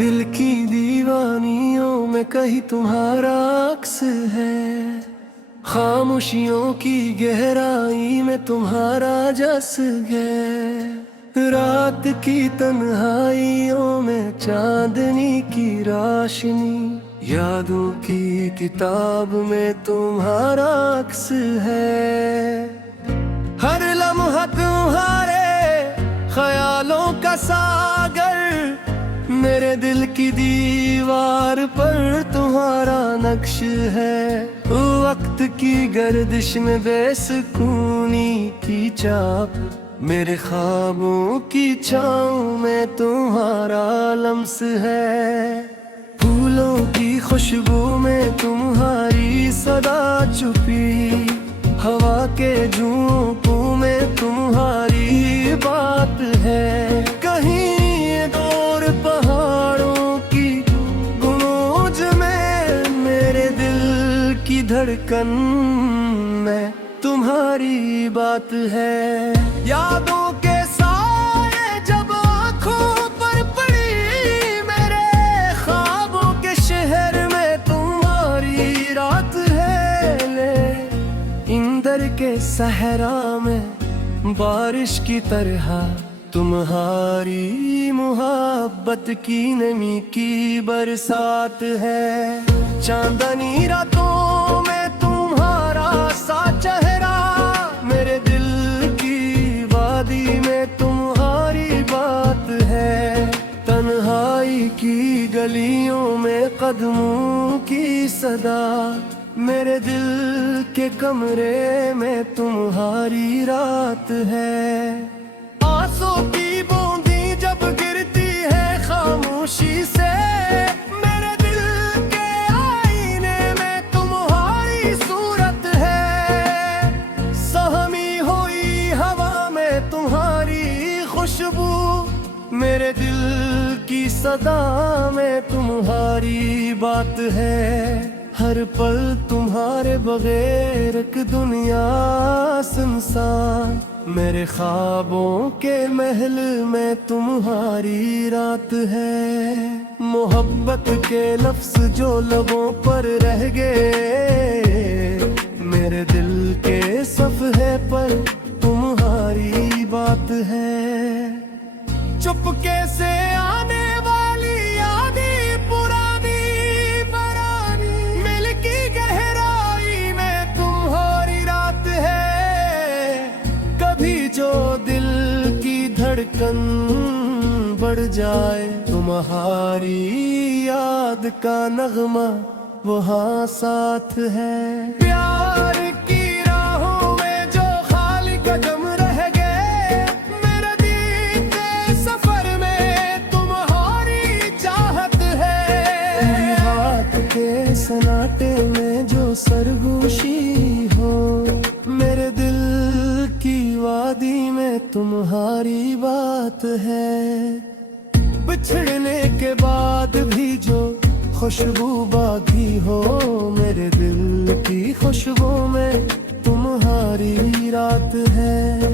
दिल की दीवानियों में कहीं तुम्हारा अक्स है, खामोशियों की गहराई में तुम्हारा जस है। रात की तन्हाइयों में चांदनी की रोशनी, यादों की किताब में तुम्हारा अक्स है। हर लम्हा तुम्हारे ख्यालों का सागर, मेरे दिल की दीवार पर तुम्हारा नक्श है। वक्त की गर्दिश में बेसुकूनी की चाप, मेरे ख्वाबों की छाँव में तुम्हारा लम्स है। फूलों की खुशबू में तुम्हारी सदा छुपी, हवा के झोंकों में तुम्हारी बात है। कहीं दूर पहाड़ों की गूंज में मेरे दिल की धड़कन में तुम्हारी बात है। यादों के साए जब आँखों पर पड़ी, मेरे ख्वाबों के शहर में तुम्हारी रात है। ले इंदर के सहरा में बारिश की तरह तुम्हारी मोहब्बत की नमी की बरसात है। चांदनी रातों में तुम्हारा सा चेहरा, मेरे दिल की वादी में तुम्हारी बात है। तन्हाई की गलियों में कदमों की सदा, मेरे दिल के कमरे में तुम्हारी रात है। आंसू की बूंदी जब गिरती है खामोशी से, मेरे दिल के आईने में तुम्हारी सूरत है। सहमी हुई हवा में तुम्हारी खुशबू, मेरे दिल की सदा में तुम्हारी बात है। हर पल तुम्हारे बगैर एक दुनिया सुनसान, मेरे ख्वाबों के महल में तुम्हारी रात है। मोहब्बत के लफ्ज जो लबों पर रह गए, मेरे दिल के सफ़हे पर तुम्हारी बात है। चुपके से आने वाली यादें पुरानी बरानी, मिल की गहराई में तुम्हारी रात है। कभी जो दिल की धड़कन बढ़ जाए, तुम्हारी याद का नगमा वहाँ साथ है। प्यार की राहों में जो खाली कदम रह गए, मेरे दिल के सफर में तुम्हारी चाहत है। हाथ के सन्नाटे में जो सरगोशी हो, मेरे दिल की वादी में तुम्हारी बात है। बिछड़ने के बाद भी जो खुशबू बाकी हो, मेरे दिल की खुशबू में तुम्हारी रात है।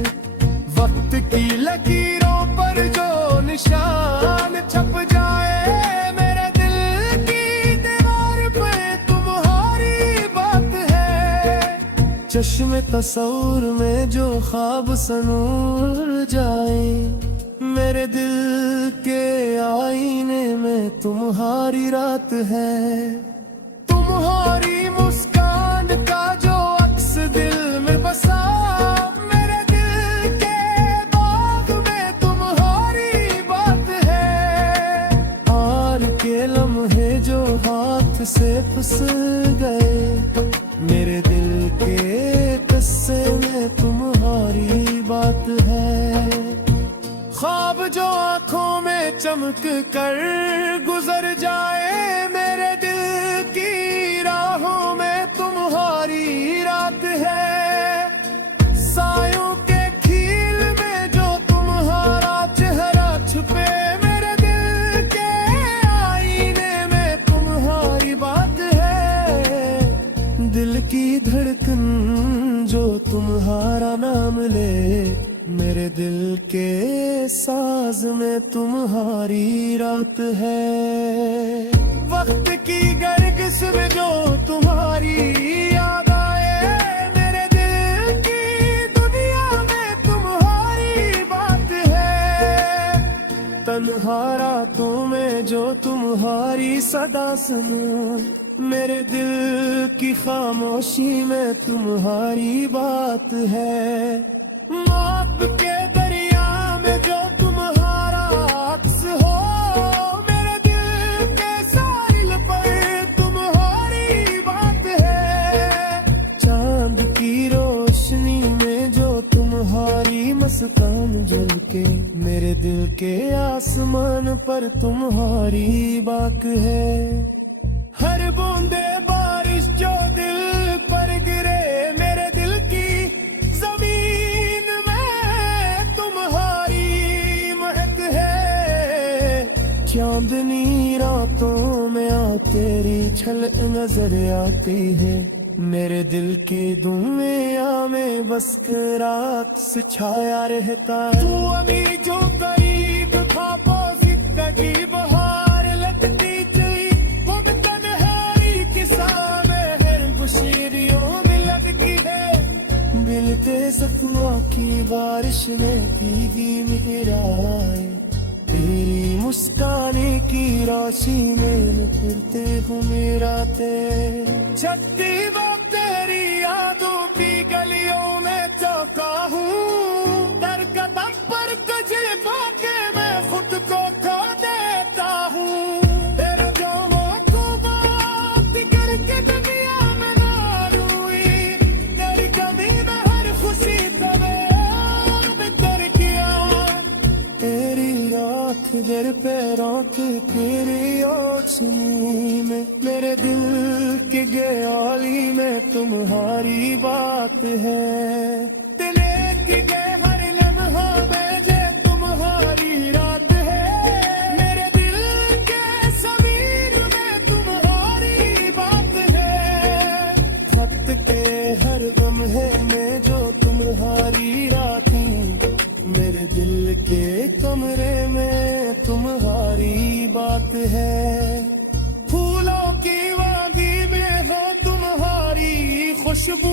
वक्त की लकीरों पर जो निशान छप जाए, मेरे दिल की दीवार पे तुम्हारी बात है। चश्मे तस्वुर में जो ख्वाब सनूर जाए, मेरे दिल के आईने में तुम्हारी रात है। तुम्हारी मुस्कान का जो अक्स दिल में बसा, मेरे दिल के बाग में तुम्हारी बात है। हार के लम्हे जो हाथ से फिसल गए, मेरे दिल के किस्से में तुम्हारी बात है। ख्वाब जो आंखों में चमक कर गुजर जाए, मेरे दिल की राहों में तुम्हारी रात है। सायों के खील में जो तुम्हारा चेहरा छुपे, मेरे दिल के आईने में तुम्हारी बात है। दिल की धड़कन जो तुम्हारा नाम ले, मेरे दिल के साज में तुम्हारी रात है। वक्त की गर्गिश में जो तुम्हारी याद आए, मेरे दिल की दुनिया में तुम्हारी बात है। तन्हा रातों में जो तुम्हारी सदा सुनूं, मेरे दिल की खामोशी में तुम्हारी बात है। मौत के दरिया में जो तुम्हारा अक्स हो, मेरे दिल के साहिल पर तुम्हारी बात है। चांद की रोशनी में जो तुम्हारी मुस्कान झलके, मेरे दिल के आसमान पर तुम्हारी बात है। हर बूंदे बारिश जो दिल पर गिरे, मेरे दिल की जमीन में तुम्हारी महक है। चांदनी रातों में आ तेरी झलक नजर आती है, मेरे दिल की दुनिया में बस रात से छाया रहता है। तू अभी जो करीब था जिंदगी बहार लगती थी, वो तन्हाई किसान है खुशियों में लगती है। मिलते जख्मों की बारिश में भीगी मेराए, तेरी मुस्काने की रोशनी में फिरते हूँ मेरा ते। छठी वक्त तेरी यादों की गलियों में चौका हूँ, दर कदम पर तुझे पाके मैं खुद को खो देता हूँ। तेरे जोमों को बात करके दुनिया में ना रोई, तेरी कमी में हर खुशी तबे बितर किया। तेरी रात गिर पे रात तेरी रोशनी में, मेरे दिल की गयाली में तुम्हारी बात है। दिले की हर लम्हा में जे तुम्हारी रात है, मेरे दिल के समीर में तुम्हारी बात है। खत के हर लम्हे में जो तुम्हारी रात है, मेरे दिल के कमरे में तुम्हारी बात है। फूलों की वादी में हो तुम्हारी खुशबू,